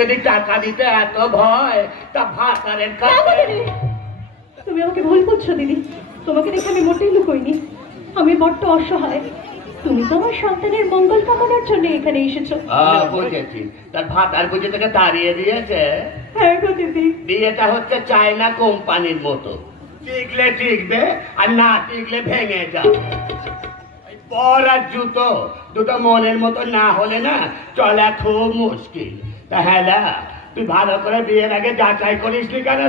যদি টাকা দিতে এত ভয় তা ভাতারের তুমি আমাকে ভুল করছো দিদি। তোমাকে দেখে আমি মোটেই লুকোইনি। আমি বড্ড অসহায়। তুমি তো আমার সন্তানের মঙ্গল কামনার জন্য এখানে এসেছো। বুঝেছি, তার ভাতার বুঝে থেকে তাড়িয়ে দিয়েছে। হ্যাঁ গো দিদি। বিয়েটা হচ্ছে চায়না কোম্পানির মতো, টিকলে টিকবে আর না টিকলে ভেঙে যাবে। পর আর জুতো দুটো মনের মতো না হলে না চলা খুব মুশকিল। তা হ্যাঁ, তুই ভালো করে বিয়ের আগে যাচাই করিস নি কেন?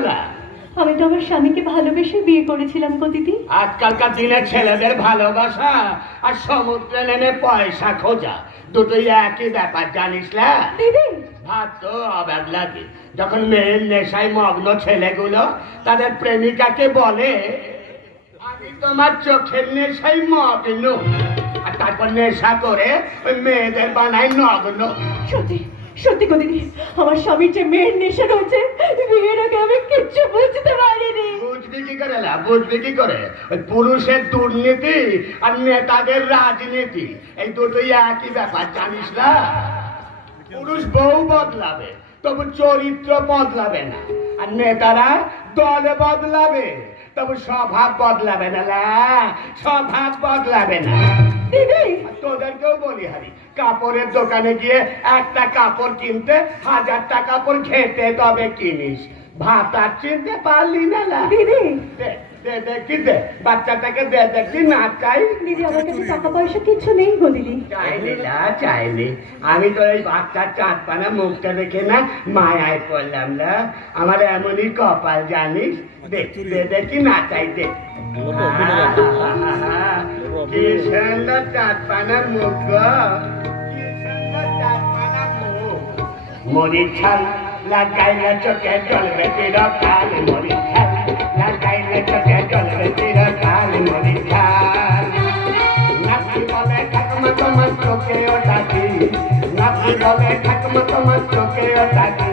আমি তো আমার স্বামীকে ভালোবেসে বিয়ে করেছিলাম গো দিদি। আজকালকার দিনে ছেলেদের ভালোবাসা আর সমুদ্রে নেমে পয়সা খোঁজা দুটোই একই ব্যাপার, জানিস না দিদি? ভাব তো অবাক লাগে যখন মেয়ের নেশায় মগ্ন ছেলেগুলো তাদের প্রেমিকাকে বলে আমি তোমার চোখের নেশায় মগ্ন, আর তারপর নেশা করে ওই মেয়েদের বানায় নগ্ন। সত্যি সত্যি গো দিদি, আমার স্বামীর যে মেয়ের নেশা রয়েছে বিয়ের আগে আমি কিচ্ছু বুঝতে পারিনি। বুঝবি কি করে? বুঝবি কি করে? ওই পুরুষের দুর্নীতি আর নেতাদের রাজনীতি এই দুটোই একই ব্যাপার, জানিস না? পুরুষ বউ বদলাবে তবু চরিত্র বদলাবে না, আর নেতারা দলে বদলাবে তবু স্বভাব বদলাবে না। স্বভাব বদলাবে না। তোদেরকেও বলি হারি, কাপড়ের দোকানে গিয়ে একটা কাপড় কিনতে 1000 টাকা পর খেতে তবে কিনিস। ভাত আর চিনতে পারলি না? দিদি দেখি দে বাচ্চাটাকে দে, দেখি না চাই। দিদি আমার কাছে টাকা পয়সা কিছু নেই গো দিদি। চাইনি আমি তো এই বাচ্চার চাঁদপানা মুখটা দেখে না মায়ায় পড়লাম না। আমার এমনই কপাল, জানিস? দেখি না চাই দেখ কি সুন্দর চাঁদপানা মুখ গো, কি সুন্দর চাঁদপানা মুখ। মরিচ ছাল লাগাইলে চোখে জ্বলবে চিরকাল, মরিচ ছাল লাগাইলে চোখে জ্বলবে চিরকাল, মরিচ ছাল। নাতি বলে ঠাকুমা তোমার চোখে ওটাকি, নাতি বলে ঠাকুমা তোমার চোখে ওটাকি,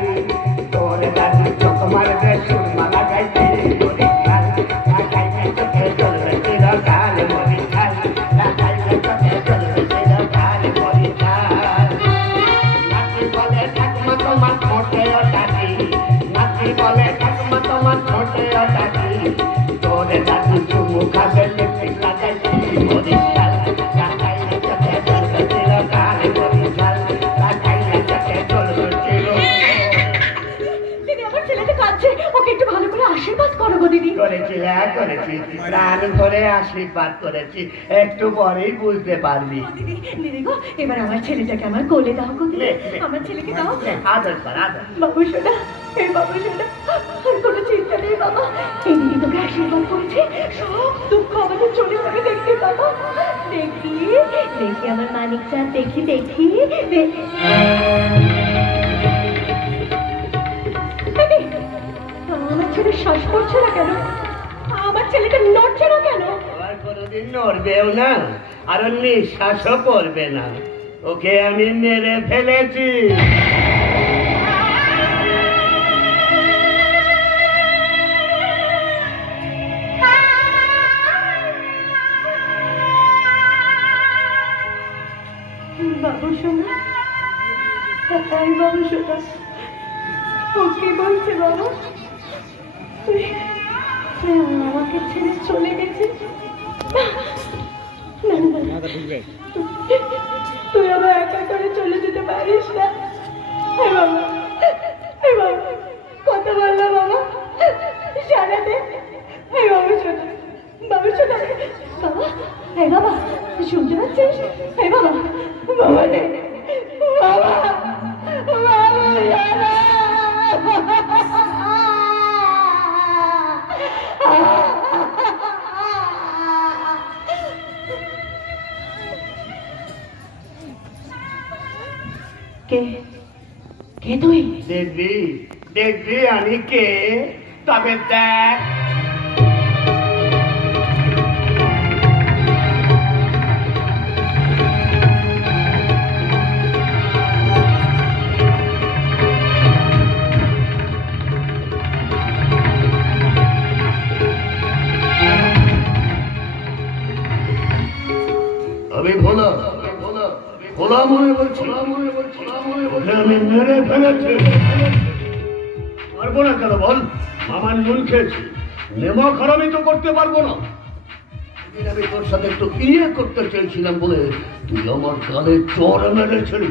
তোর দাদু চোখ মারবে সুরমা লাগাইছি, মরিচ ছাল লাগাইলে চোখে জ্বলবে চিরকাল, মরিচ ছাল লাগাইলে চোখে জ্বলবে চিরকাল, মরিচ ছাল। নাতি বলে ঠাকুমা তোমার ঠোঁটে ওটাকি, নাতি বলে ঠাকুমা তোমার ঠোঁটে ওটাকি, তোর দাদু চুমু খাবে লিপস্টিক লাগাইছি, মরিচ ছাল লাগাইলে চোখে জ্বলবে চিরকাল, মরিচ ছাল লাগাইলে চোখে জ্বলবে চিরকাল। দিদি আমার ছেলেটা কাঁদছে, ওকে একটু ভালো করে আশীর্বাদ করো গো দিদি। করেছি প্রাণ ভরে আশীর্বাদ করেছি, একটু পরেই বুঝতে পারবি। দিদি গো, এবার আমার ছেলেটাকে আমার কোলে দাও গো দিদি। আমার ছেলেকে দাও। আদর কর, আদর। বাবু সোনা, এই বাবু সোনা, আর কোনো চিন্তা নেই বাবা। এই দিদি তোকে আশীর্বাদ করেছে, সব দুঃখ আমাদের চলে যাবে। দেখি বাবা, দেখি আমার মানিক চাঁদ, দেখি আমার ছেলে শ্বাস করছে না কেন? আমার ছেলেটা নড়ছে না কেন? আবার কোনোদিন নড়বেও না, আর নিঃশ্বাসও পড়বে না। ওকে আমি মেরে ফেলেছি। বাবু সোনা, বাবু সোনা, ওকে বলছে বাবা তুই আমাকে ছেড়ে চলে গেছিস? তুই আবার একা করে চলে যেতে পারিস না। বাবা কথা বললো বাবা, সারাতে বাবু শোনা, বাবু শোনা, বাবা বাবা শুনতে পাচ্ছিস? বাবা বাবা রে, বাবা কে তুই? দেখবি আমি কে? তবে দেখ। আমি ভোলা মনে বলছি। ওকে আমি মেরে ফেলেছি। পারবো না কেন বল? আমার নুন খেয়েছি, নেমা খারাপই তো করতে পারবো না। আমি তোর সাথে একটু ইয়ে করতে চেয়েছিলাম বলে তুই আমার গালে চর মেরেছিলি।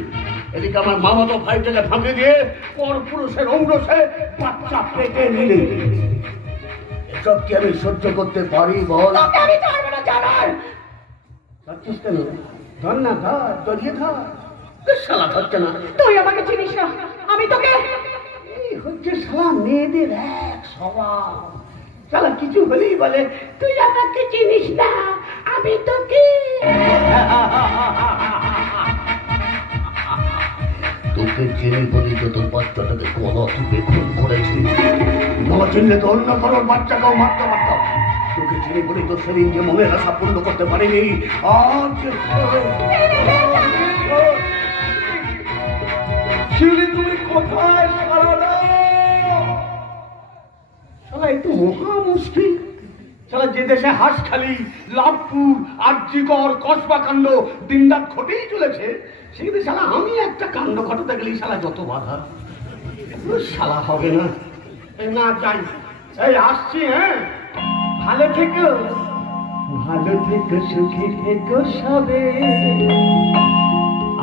এদিকে আমার মামাতো ভাইটাকে ফাঁকে দিয়ে পর পুরুষের ঔরসে বাচ্চা পেটে নিলি। এসব কি আমি সহ্য করতে পারি বল? আমি ছাড়বো না, জানার যাচ্ছিস কেন? ধর না, ধর, জড়িয়ে ধর। শালা ধরছে না। তুই আমাকে চিনিস না, আমি তোকে। এই হচ্ছে শালা মেয়েদের এক স্বভাব। শালা কিছু হলেই বলে তুই আমাকে চিনিস না, আমি তোকে। তোকে চিনি বলি তো তোর বাচ্চাটাকে গলা টিপে খুন করেছি। না চিনলে তো অন্য কারোর বাচ্চাকেও মারতে পারতাম। তোকে চিনি বলি তো সেদিন যে মনের আশা পূর্ণ করতে পারিনি। আজ শিউলি তুমি কোথায়? শালা একটু মহা মুশকিল। শালা যে দেশে হাঁসখালি, লাভপুর, আরজিকর, কসবা কাণ্ড দিনরাত ঘটেই চলেছে, সেখানে শালা আমি একটা কাণ্ড ঘটাতে গেলেই শালা যত বাধা। শালা হবে না। এই না যাই, এই আসছি। হ্যাঁ, ভালো থেকো, ভালো থেকো, সুখী থেকো সবে।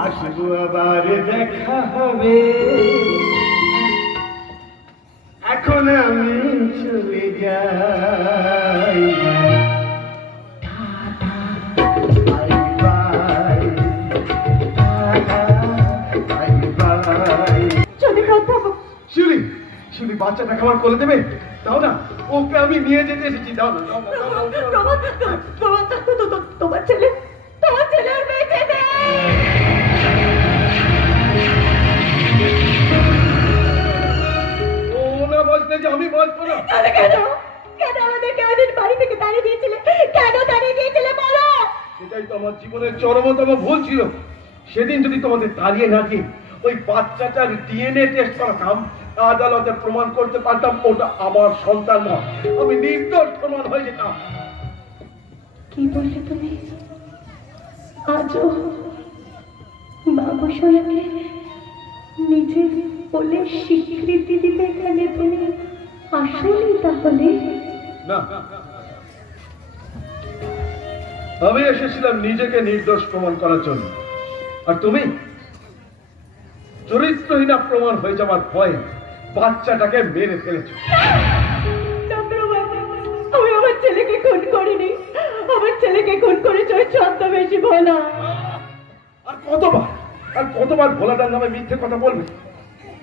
আসবো আবার, দেখা হবে। এখন আমি চলে যাই। Bye bye, bye bye. যদি কথা শিউলি, শিউলি বাচ্চাটাকে আমার কোলে দেবে? দাও না, ওকে আমি নিয়ে যেতে এসেছি। দাও না, দাও না, দাও না, দাও না। তোমার ছেলে আর বেঁচে নেই। ও না বলতে যে আমি বলবো না। তাহলে কেন আমাদেরকে ওদের বাড়ি থেকে তাড়িয়ে দিয়েছিলে? কেন তাড়িয়ে দিয়েছিলে বলো? সেটাই তো আমার জীবনের চরমতম ভুল ছিল। সেদিন যদি তোমাদের তাড়িয়ে না দিয়ে ওই বাচ্চাটার ডিএনএ টেস্ট করাতাম, আদালতে প্রমাণ করতে পারতাম ওটা আমার সন্তান নয়, আমি নির্দোষ প্রমাণ হয়ে যেতাম। কি বললে তুমি? আজও বাবুসোনাকে নিজে বলে স্বীকৃতি দিতে গেলে তুমি আসলেই তাহলে? না, আমি এসেছিলাম নিজেকে নির্দোষ প্রমাণ করার জন্য, আর তুমি চরিত্রহীনা প্রমাণ হয়ে যাওয়ার ভয়ে বাচ্চাটাকে মেরে ফেলেছো। আমি আমার ছেলেকে খুন করিনি, আমার ছেলেকে খুন করেছে ওই ছদ্মবেশী ভোলা। আর কতবার ভোলাটার নামে মিথ্যে কথা বলবে?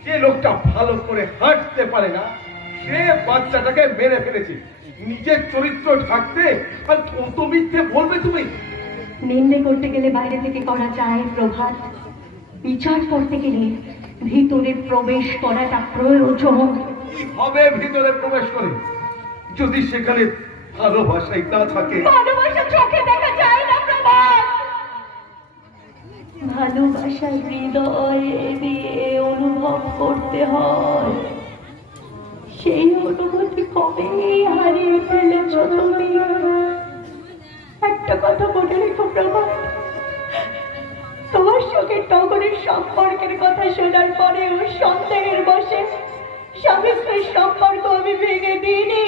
যে লোকটা ভালো করে হাঁটতে পারে না, সে বাচ্চাটাকে মেরে ফেলেছে। নিজের চরিত্র থাকতে আর কত মিথ্যে বলবে তুমি? নিন্দে করতে গেলে বাইরে থেকে করা যায় প্রভাত, বিচার করতে গেলে ভিতরে প্রবেশ করাটা প্রয়োজন। কি হবে ভিতরে প্রবেশ করে যদি সেখানে ভালোবাসাই না থাকে? ভালোবাসা চোখে দেখা যায় না প্রভাত, ভালোবাসা হৃদয়ে দিয়ে অনুভব করতে হয়। সেই অনুভূতি কবে হারিয়ে ফেলেছ তুমি? একটা কথা মনে রেখো প্রভাত, তোমার সঙ্গে টগরের সম্পর্কের কথা শোনার পরেও সন্দেহের বসে স্বামী স্ত্রীর সম্পর্ক আমি ভেঙে দিইনি।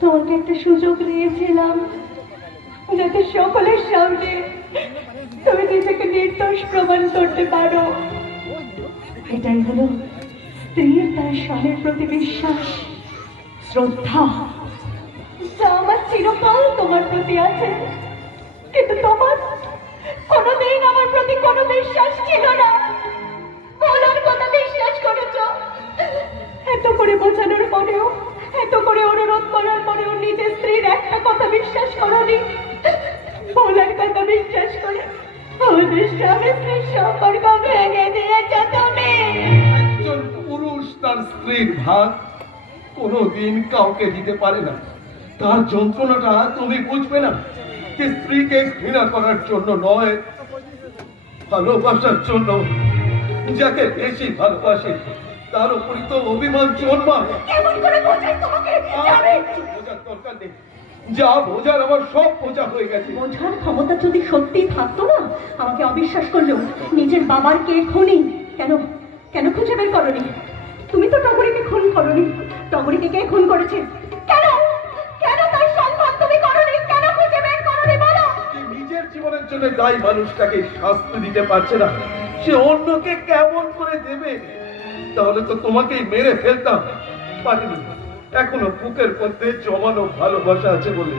তোমাকে একটা সুযোগ দিয়েছিলাম যাতে সকলের সামনে তুমি নিজেকে নির্দোষ প্রমাণ করতে পারো। এটাই হলো স্ত্রীর তার স্বামীর প্রতি বিশ্বাস, শ্রদ্ধা, যা আমার চিরকাল তোমার প্রতি আছে। কিন্তু তোমার কোনোদিন আমার প্রতি কোনো বিশ্বাস ছিল না। বলার কথা বিশ্বাস করেছ, এত করে বোঝানোর পরেও, এত করে অনুরোধ করার পরেও নিজের স্ত্রীর একটা কথা বিশ্বাস করনি। বলার কথা বিশ্বাস করে আমাদের স্বামী স্ত্রীর সম্পর্ক ভেঙে দিয়েছ তুমি। একজন পুরুষ তার স্ত্রীর ভাগ কোনোদিন কাউকে দিতে পারে না। তার যন্ত্রণাটা তুমি বুঝবে না। যে স্ত্রীকে ঘৃণা করার জন্য নয়, ভালোবাসার জন্য, যাকে বেশি ভালোবাসে তার উপরই তো অভিমান জন্মায়। কেমন করে বোঝাই তোমাকে? বোঝার দরকার নেই। যা বোঝার আমার সব বোঝা হয়ে গেছে। বোঝার ক্ষমতা যদি সত্যি থাকতো না, আমাকে অবিশ্বাস করলেও নিজের বাবার কে খুনি কেন কেন খুঁজে বের করনি? তুমি তো টগরীকে খুন করনি। টগরীকে কে খুন করেছে? কেন কেন তার সন্ধান তুমি করনি? কেন খুঁজে বের করনি বলো? যে নিজের জীবনের জন্য দায়ী মানুষটাকে শাস্তি দিতে পারছে না, সে অন্যকে কেমন করে দেবে? তাহলে তো তোমাকেই মেরে ফেলতাম, পারিনি। এখনো বুকের মধ্যে জমানো ভালোবাসা আছে বলে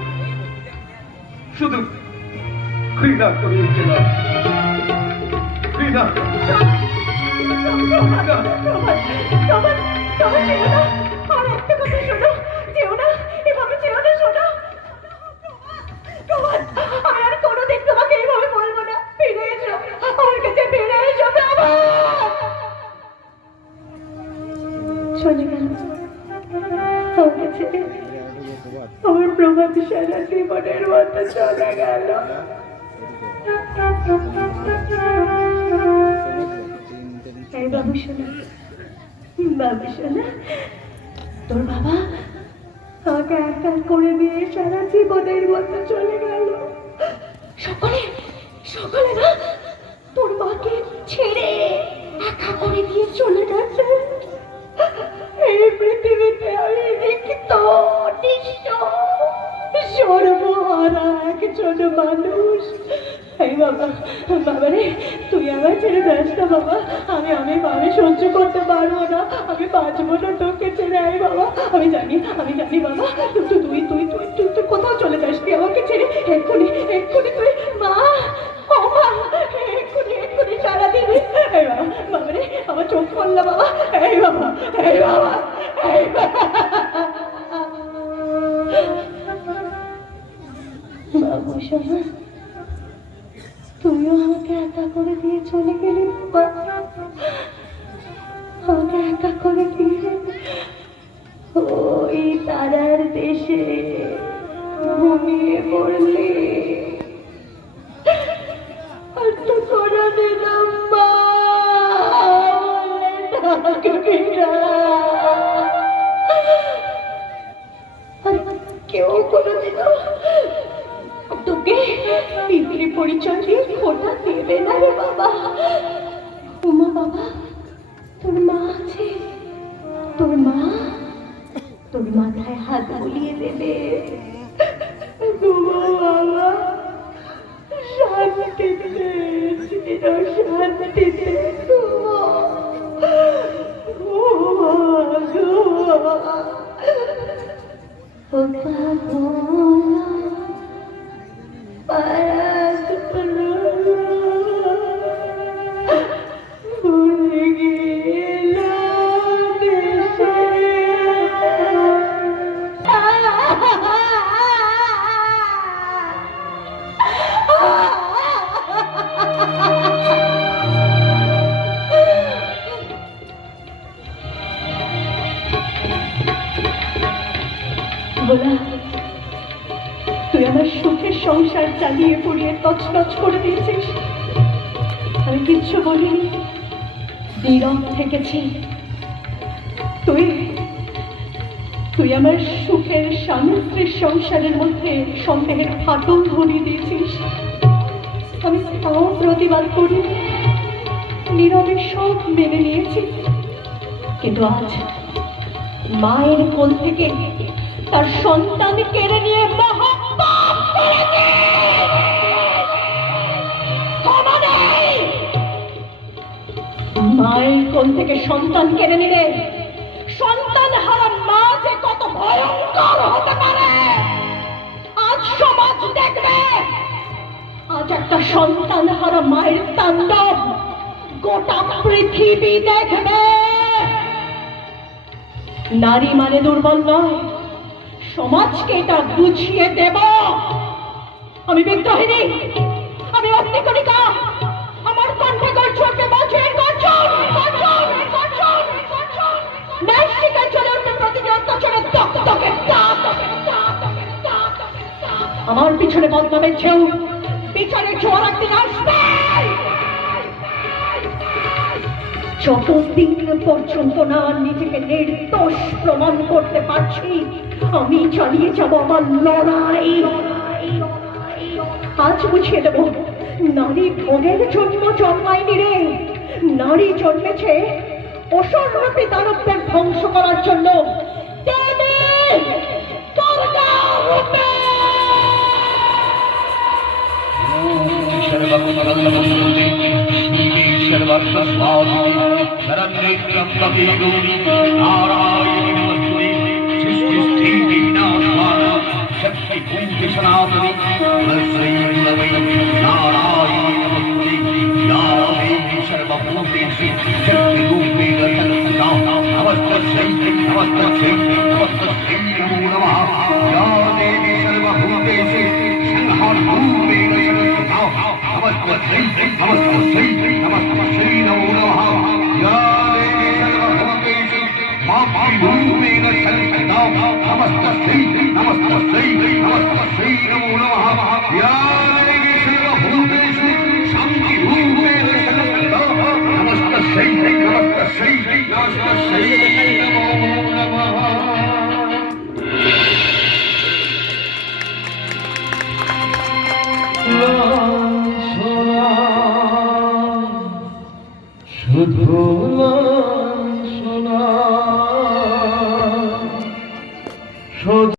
শুধু ঘৃণা করে গেলাম। ঘৃণা। আর একটা কথা শোনো, যেও না, এভাবে যেও না, শোনো। আমি আর কোনোদিন তোমাকে এইভাবে বলবো না। ফিরে এসো আমার কাছে, ফিরে এসো বাবা। চলে গেল আমার ছেলে, আমার প্রভাত সারা জীবনের মতো চলে গেল। এই বাবু শোনা, বাবু শোনা, তোর বাবা আমাকে একা করে দিয়ে সারা জীবনের মতো চলে গেল। সকলে সকলে না তোর মাকে ছেড়ে একা করে দিয়ে চলে গেছে। এই পৃথিবীতে আমি রিক্ত, নিঃস্ব, সর্বহারা একজন মানুষ। এই বাবা, বাবা রে, তুই আমার ছেড়ে যাস না বাবা। আমি সহ্য করতে পারবো না, আমি বাঁচবো না তোকে ছেড়ে। এই বাবা, আমি জানি বাবা, তুই তুই তুই তুই তুই কোথাও চলে যাস, তুই আমাকে ছেড়ে এক্ষুনি এক্ষুনি তুই। মা, ও মা, এক্ষুনি এক্ষুনি সারা দিবি। এই বাবা, বাবা রে, আমার চোখ পড়লা বাবা। এই বাবা, এই বাবা, এই বাবা। বাবু শোনা, তুইও আমাকে একা করে দিয়ে চলে গেলি বাবা। আমাকে একা করে দিয়ে ওই তারার দেশে ঘুমিয়ে পড়লি। আর তো করে দিলাম মা বলে ডাকবি না। আর কেউ কোনোদিন তোকে পিতৃ পরিচয় দিয়ে খোটা দেবে না রে বাবা। উমা বাবা, তোর মা আছে, তোর মা তোর মাথায় হাত বুলিয়ে দেবে। উমা বাবা, শান্তিতে শান্তিতে বলা, তুই আমার সুখের সংসার চালিয়ে পড়িয়ে তছনছ করে দিয়েছিস। আমি কিচ্ছু বলিনি, নীরব থেকেছি। তুই তুই আমার সুখের স্বামী স্ত্রীর সংসারের মধ্যে সন্দেহের ফাটল ধরিয়ে দিয়েছিস। আমি তাও প্রতিবাদ করি, নীরবে সব মেনে নিয়েছি। কিন্তু আজ মায়ের কোল থেকে তার সন্তান কেড়ে নিয়ে মহাপাপ করেছে। ক্ষমা নেই। মায়ের কোল থেকে সন্তান কেড়ে নিলে সন্তান হারা মা যে কত ভয়ঙ্কর হতে পারে আজ সমাজ দেখবে। আজ একটা সন্তান হারা মায়ের তাণ্ডব গোটা পৃথিবী দেখবে। নারী মানে দুর্বল নয়, সমাজকে এটা বুঝিয়ে দেব। আমি বিদ্রোহিনী, আমি অগ্নিকণিকা। আমার কণ্ঠে গর্জবে বজ্রের গর্জন, গর্জন, গর্জন, গর্জন। ন্যায়শিকার চলে উঠতে প্রতিটি অত্যাচারের দগদগে দাগ। আমার পিছনে বদনামের ছেউ, বিচারের জোয়ার একদিন আসবে। যতদিন পর্যন্ত না নিজেকে নির্দোষ প্রমাণ করতে পারছি, আমি চালিয়ে যাব আমার লড়াই। আজ বুঝিয়ে দেব, নারী ভোগের জন্ম জন্মায়নি রে, নারী জন্মেছে অসম্ভূতি দানবদের ধ্বংস করার জন্য। দেবী দুর্গা রূপে। শুধু